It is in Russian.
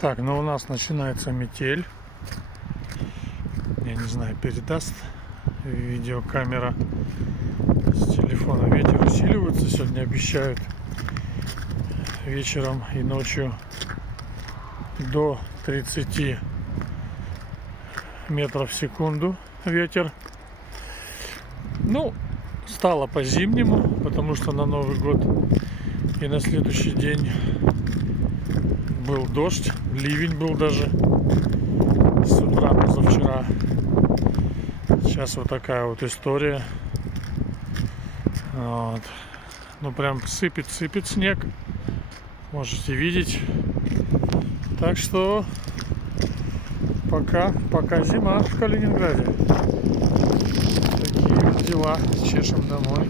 Так, ну у нас начинается метель. Я не знаю, передаст видеокамера с телефона. Ветер усиливается. Сегодня обещают вечером и ночью до 30 метров в секунду ветер. Ну, стало по-зимнему, потому что на Новый год и на следующий день был дождь, ливень был даже с утра позавчера. Сейчас вот такая вот история. Вот. Ну прям сыпет снег, можете видеть. Так что пока зима в Калининграде. Такие вот дела. Чешем домой.